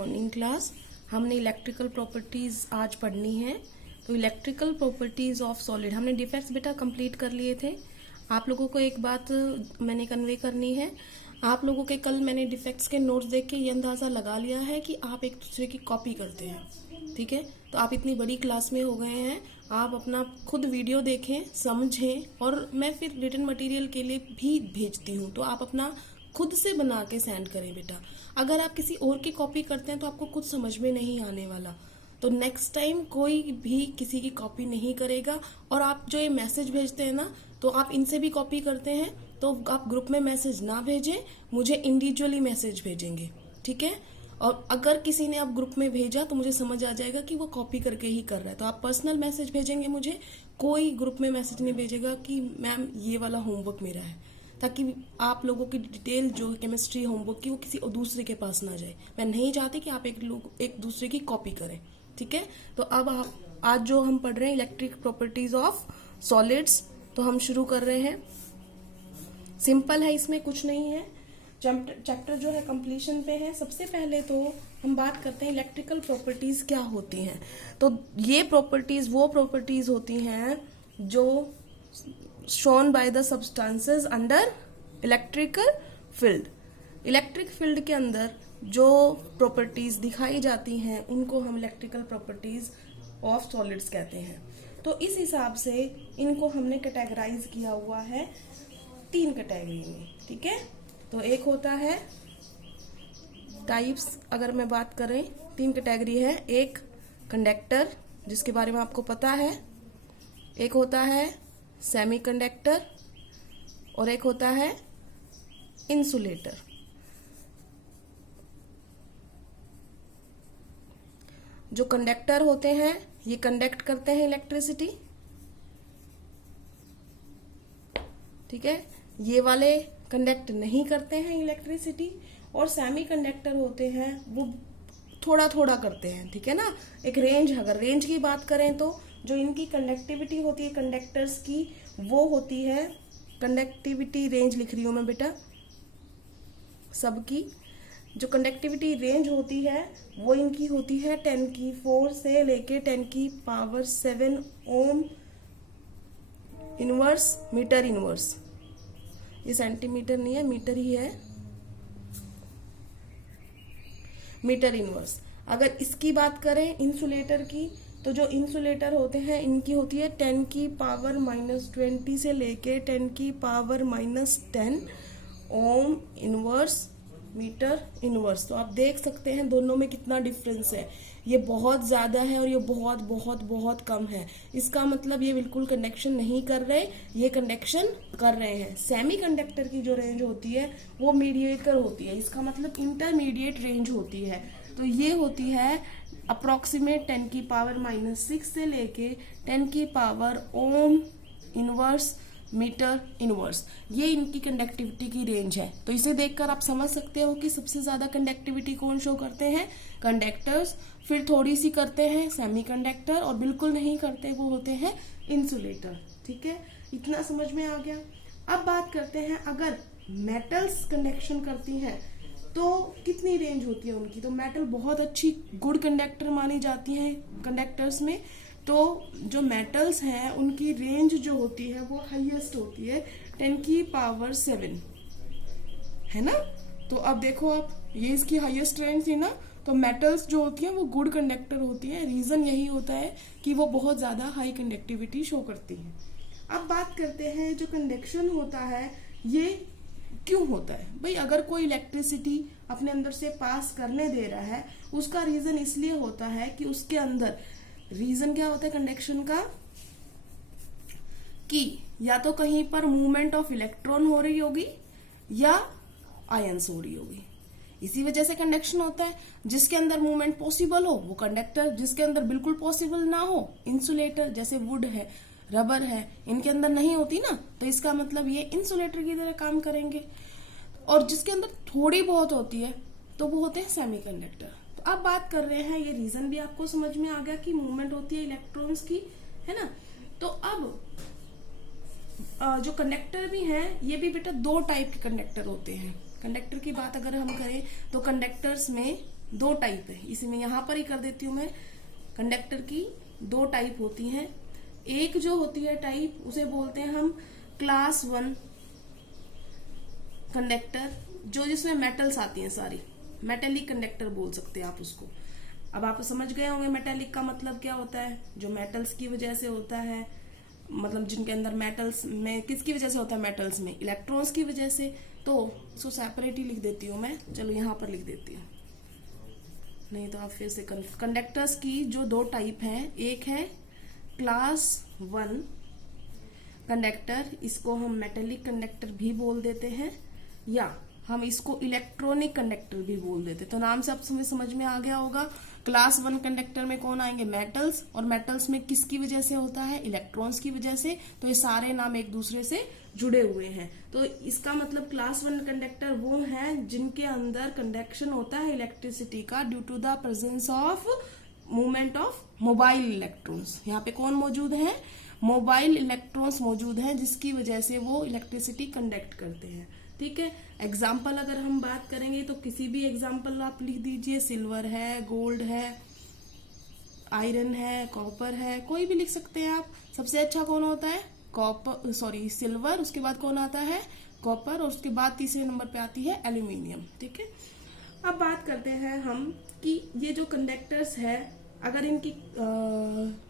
Morning class. हमने electrical properties आज पढ़नी है। तो इलेक्ट्रिकल प्रॉपर्टीज ऑफ सॉलिड हमने डिफेक्ट्स बेटा कंप्लीट कर लिए थे। आप लोगों को एक बात मैंने कन्वे करनी है। आप लोगों के कल मैंने डिफेक्ट्स के नोट्स देख के ये अंदाजा लगा लिया है कि आप एक दूसरे की कॉपी करते हैं। ठीक है, तो आप इतनी बड़ी क्लास में हो गए हैं, आप अपना खुद वीडियो देखें, समझें, और मैं फिर रिटन मटेरियल के लिए भी भेजती हूँ, तो आप अपना खुद से बना के सेंड करें बेटा। अगर आप किसी और की कॉपी करते हैं तो आपको कुछ समझ में नहीं आने वाला। तो नेक्स्ट टाइम कोई भी किसी की कॉपी नहीं करेगा। और आप जो ये मैसेज भेजते हैं ना, तो आप इनसे भी कॉपी करते हैं तो आप ग्रुप में मैसेज ना भेजें, मुझे इंडिविजुअली मैसेज भेजेंगे। ठीक है, और अगर किसी ने आप ग्रुप में भेजा तो मुझे समझ आ जाएगा कि वो कॉपी करके ही कर रहा है, तो आप पर्सनल मैसेज भेजेंगे मुझे। कोई ग्रुप में मैसेज नहीं भेजेगा कि मैम ये वाला होमवर्क मेरा है, ताकि आप लोगों की डिटेल जो केमिस्ट्री होमवर्क की वो किसी और दूसरे के पास ना जाए। मैं नहीं चाहती कि आप एक दूसरे की कॉपी करें। ठीक है, तो अब आज जो हम पढ़ रहे हैं इलेक्ट्रिक प्रॉपर्टीज ऑफ सॉलिड्स, तो हम शुरू कर रहे हैं। सिंपल है, इसमें कुछ नहीं है। चैप्टर जो है कंप्लीशन पे है। सबसे पहले तो हम बात करते हैं इलेक्ट्रिकल प्रॉपर्टीज क्या होती हैं। तो ये प्रॉपर्टीज वो प्रॉपर्टीज होती हैं जो shown by the substances under electrical field. Electric field के अंदर जो प्रॉपर्टीज दिखाई जाती हैं उनको हम इलेक्ट्रिकल प्रॉपर्टीज ऑफ सॉलिड्स कहते हैं। तो इस हिसाब से इनको हमने कैटेगराइज किया हुआ है 3 कैटेगरी में। ठीक है, तो एक होता है टाइप्स, अगर मैं बात करें 3 कैटेगरी है। एक कंडक्टर, जिसके बारे में आपको पता है, एक होता है सेमीकंडक्टर, और एक होता है इंसुलेटर। जो कंडक्टर होते हैं ये कंडक्ट करते हैं इलेक्ट्रिसिटी। ठीक है, ये वाले कंडक्ट नहीं करते हैं इलेक्ट्रिसिटी। और सेमी कंडक्टर होते हैं वो थोड़ा थोड़ा करते हैं। ठीक है ना, एक रेंज, अगर रेंज की बात करें तो जो इनकी कंडक्टिविटी होती है कंडक्टर्स की, वो होती है, कंडक्टिविटी रेंज लिख रही हूं मैं बेटा सबकी। जो कंडक्टिविटी रेंज होती है वो इनकी होती है 10⁴ से लेके 10⁷ ओम इनवर्स मीटर इनवर्स। ये सेंटीमीटर नहीं है, मीटर ही है, मीटर इनवर्स। अगर इसकी बात करें इंसुलेटर की, तो जो इंसुलेटर होते हैं इनकी होती है 10⁻⁻20 से लेके 10⁻⁻10 ओम इनवर्स मीटर इनवर्स। तो आप देख सकते हैं दोनों में कितना डिफरेंस है। ये बहुत ज्यादा है और ये बहुत बहुत बहुत कम है। इसका मतलब ये बिल्कुल कंडक्शन नहीं कर रहे, ये कंडक्शन कर रहे हैं। सेमी कंडक्टर की जो रेंज होती है वो मीडिएटर होती है, इसका मतलब इंटरमीडिएट रेंज होती है। तो ये होती है अप्रोक्सीमेट 10⁻⁻6 से लेके 10⁻⁻ ओम इनवर्स मीटर इनवर्स। ये इनकी कंडक्टिविटी की रेंज है। तो इसे देखकर आप समझ सकते हो कि सबसे ज्यादा कंडक्टिविटी कौन शो करते हैं, कंडक्टर्स। फिर थोड़ी सी करते हैं सेमीकंडक्टर, और बिल्कुल नहीं करते वो होते हैं इंसुलेटर। ठीक है, इतना समझ में आ गया। अब बात करते हैं, अगर मेटल्स कंडक्शन करती हैं तो कितनी रेंज होती है उनकी। तो मेटल बहुत अच्छी गुड कंडक्टर मानी जाती है कंडक्टर्स में। तो जो मेटल्स हैं उनकी रेंज जो होती है वो हाईएस्ट होती है 10⁻⁷, है ना। तो अब देखो आप, ये इसकी हाईएस्ट रेंज थी ना। तो मेटल्स जो होती हैं वो गुड कंडक्टर होती है। रीजन यही होता है कि वो बहुत ज्यादा हाई कंडक्टिविटी शो करती है। अब बात करते हैं जो कंडक्शन होता है ये क्यों होता है। भाई अगर कोई इलेक्ट्रिसिटी अपने अंदर से पास करने दे रहा है, उसका रीजन इसलिए होता है कि उसके अंदर, रीजन क्या होता है कंडक्शन का, कि या तो कहीं पर मूवमेंट ऑफ इलेक्ट्रॉन हो रही होगी या आयंस हो रही होगी। इसी वजह से कंडक्शन होता है। जिसके अंदर मूवमेंट पॉसिबल हो वो कंडक्टर, जिसके अंदर बिल्कुल पॉसिबल ना हो इंसुलेटर, जैसे वुड है, रबर है, इनके अंदर नहीं होती ना, तो इसका मतलब ये इंसुलेटर की तरह काम करेंगे। और जिसके अंदर थोड़ी बहुत होती है तो वो होते हैं सेमीकंडक्टर। तो अब बात कर रहे हैं, ये रीजन भी आपको समझ में आ गया कि मूवमेंट होती है इलेक्ट्रॉन्स की, है ना। तो अब जो कंडक्टर भी हैं ये भी बेटा 2 टाइप के कंडक्टर होते हैं। कंडक्टर की बात अगर हम करें तो कंडक्टर्स में दो टाइप है, इसमें यहां पर ही कर देती हूं मैं। कंडक्टर की दो टाइप होती हैं। एक जो होती है टाइप, उसे बोलते हैं हम क्लास 1 कंडक्टर, जो जिसमें मेटल्स आती हैं सारी, मेटेलिक कंडक्टर बोल सकते हैं आप उसको। अब आप समझ गए होंगे मेटेलिक का मतलब क्या होता है, जो मेटल्स की वजह से होता है, मतलब जिनके अंदर मेटल्स में किसकी वजह से होता है, मेटल्स में इलेक्ट्रॉन्स की वजह से। तो इसको सेपरेट ही लिख देती हूँ मैं, चलो यहाँ पर लिख देती हूँ, नहीं तो आप फिर से कंडक्टर्स की जो दो टाइप हैं, एक है क्लास 1 कंडक्टर, इसको हम मेटेलिक कंडक्टर भी बोल देते हैं, या हम इसको इलेक्ट्रॉनिक कंडक्टर भी बोल देते हैं। तो नाम से आप समझ में आ गया होगा। क्लास 1 कंडक्टर में कौन आएंगे, मेटल्स, और मेटल्स में किसकी वजह से होता है, इलेक्ट्रॉन्स की वजह से। तो ये सारे नाम एक दूसरे से जुड़े हुए हैं। तो इसका मतलब क्लास 1 कंडक्टर वो हैं जिनके अंदर कंडक्शन होता है इलेक्ट्रिसिटी का due to the presence of movement of mobile electrons. यहाँ पे कौन मौजूद है, मोबाइल इलेक्ट्रॉन्स मौजूद हैं, जिसकी वजह से वो इलेक्ट्रिसिटी कंडक्ट करते हैं। ठीक है, एग्जाम्पल अगर हम बात करेंगे तो किसी भी एग्जाम्पल आप लिख दीजिए, सिल्वर है, गोल्ड है, आयरन है, कॉपर है, कोई भी लिख सकते हैं आप। सबसे अच्छा कौन होता है, कॉपर, सॉरी सिल्वर, उसके बाद कौन आता है, कॉपर, और उसके बाद तीसरे नंबर पे आती है एल्यूमिनियम। ठीक है, अब बात करते हैं हम कि ये जो कंडक्टर्स है, अगर इनकी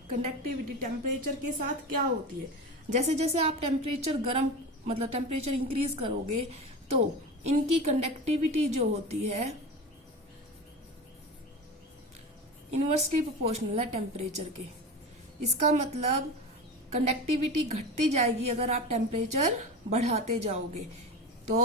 कंडक्टिविटी टेम्परेचर के साथ क्या होती है, जैसे जैसे आप टेम्परेचर गर्म मतलब टेम्परेचर इंक्रीज करोगे तो इनकी कंडक्टिविटी जो होती है इनवर्सली प्रोपोर्शनल है टेम्परेचर के। इसका मतलब कंडक्टिविटी घटती जाएगी अगर आप टेम्परेचर बढ़ाते जाओगे। तो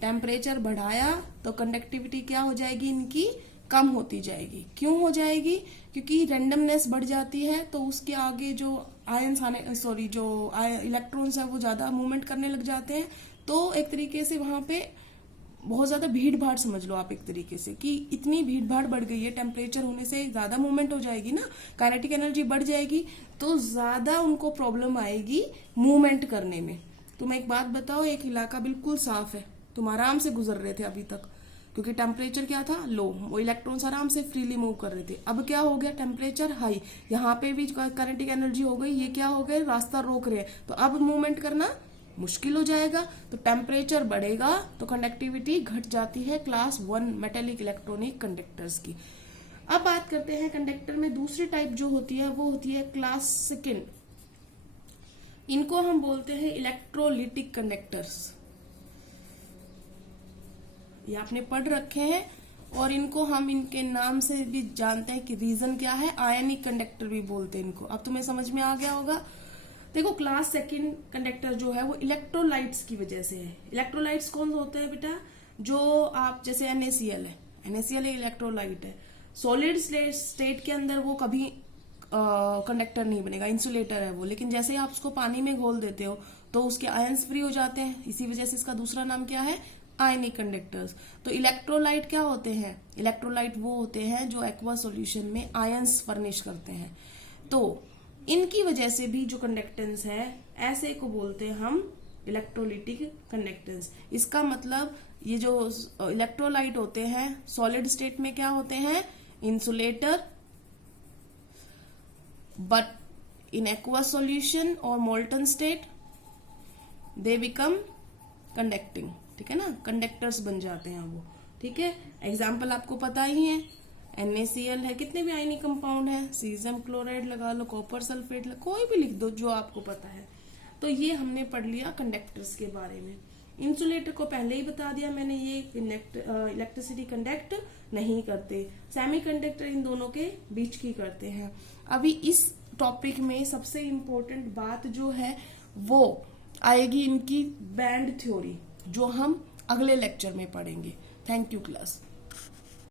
टेम्परेचर बढ़ाया तो कंडक्टिविटी क्या हो जाएगी, इनकी कम होती जाएगी। क्यों हो जाएगी, क्योंकि रेंडमनेस बढ़ जाती है, तो उसके आगे जो आयंस आने सॉरी जो इलेक्ट्रॉन्स है वो ज्यादा मूवमेंट करने लग जाते हैं। तो एक तरीके से वहां पे बहुत ज्यादा भीड़ भाड़ समझ लो आप, एक तरीके से कि इतनी भीड़ भाड़ बढ़ गई है, टेम्परेचर होने से ज्यादा मूवमेंट हो जाएगी ना, काइनेटिक एनर्जी बढ़ जाएगी, तो ज्यादा उनको प्रॉब्लम आएगी मूवमेंट करने में। तुम एक बात बताओ, एक इलाका बिल्कुल साफ है, तुम आराम से गुजर रहे थे अभी तक, क्योंकि टेम्परेचर क्या था, लो, वो इलेक्ट्रॉन्स आराम से फ्रीली मूव कर रहे थे। अब क्या हो गया, टेम्परेचर हाई, यहाँ पे भी काइनेटिक एनर्जी हो गई, ये क्या हो गए, रास्ता रोक रहे हैं, तो अब मूवमेंट करना मुश्किल हो जाएगा। तो टेम्परेचर बढ़ेगा तो कंडक्टिविटी घट जाती है क्लास 1 मेटेलिक इलेक्ट्रॉनिक कंडक्टर्स की। अब बात करते हैं कंडक्टर में दूसरी टाइप जो होती है, वो होती है क्लास 2। इनको हम बोलते हैं इलेक्ट्रोलिटिक कंडक्टर्स। ये आपने पढ़ रखे हैं, और इनको हम इनके नाम से भी जानते हैं कि रीजन क्या है, आयनिक कंडक्टर भी बोलते हैं इनको। अब तुम्हें समझ में आ गया होगा। देखो क्लास 2 कंडक्टर जो है वो इलेक्ट्रोलाइट्स की वजह से है। इलेक्ट्रोलाइट्स कौन होते हैं बेटा, जो आप जैसे NaCl है, NaCl इलेक्ट्रोलाइट है। सॉलिड स्टेट के अंदर वो कभी कंडक्टर नहीं बनेगा, इंसुलेटर है वो, लेकिन जैसे आप उसको पानी में घोल देते हो तो उसके आयंस फ्री हो जाते हैं, इसी वजह से इसका दूसरा नाम क्या है, आयनिक कंडक्टर्स। तो इलेक्ट्रोलाइट क्या होते हैं, इलेक्ट्रोलाइट वो होते हैं जो एक्वा सॉल्यूशन में आयंस फर्निश करते हैं। तो इनकी वजह से भी जो कंडक्टेंस है, ऐसे को बोलते हैं हम इलेक्ट्रोलिटिक कंडक्टेंस। इसका मतलब ये जो इलेक्ट्रोलाइट होते हैं सॉलिड स्टेट में क्या होते हैं, insulator, but in aqua solution और molten state they become conducting. ठीक है ना, कंडक्टर्स बन जाते हैं वो। ठीक है, एग्जाम्पल आपको पता ही है, NaCl है, कितने भी आयनिक कंपाउंड है, सीजियम क्लोराइड लगा लो, कॉपर सल्फेट, कोई भी लिख दो जो आपको पता है। तो ये हमने पढ़ लिया कंडक्टर्स के बारे में। इंसुलेटर को पहले ही बता दिया मैंने, ये इलेक्ट्रिसिटी कंडक्ट नहीं करते, सेमी कंडक्टर इन दोनों के बीच की करते हैं। अभी इस टॉपिक में सबसे इम्पोर्टेंट बात जो है वो आएगी इनकी बैंड थ्योरी, जो हम अगले लेक्चर में पढ़ेंगे। Thank you class.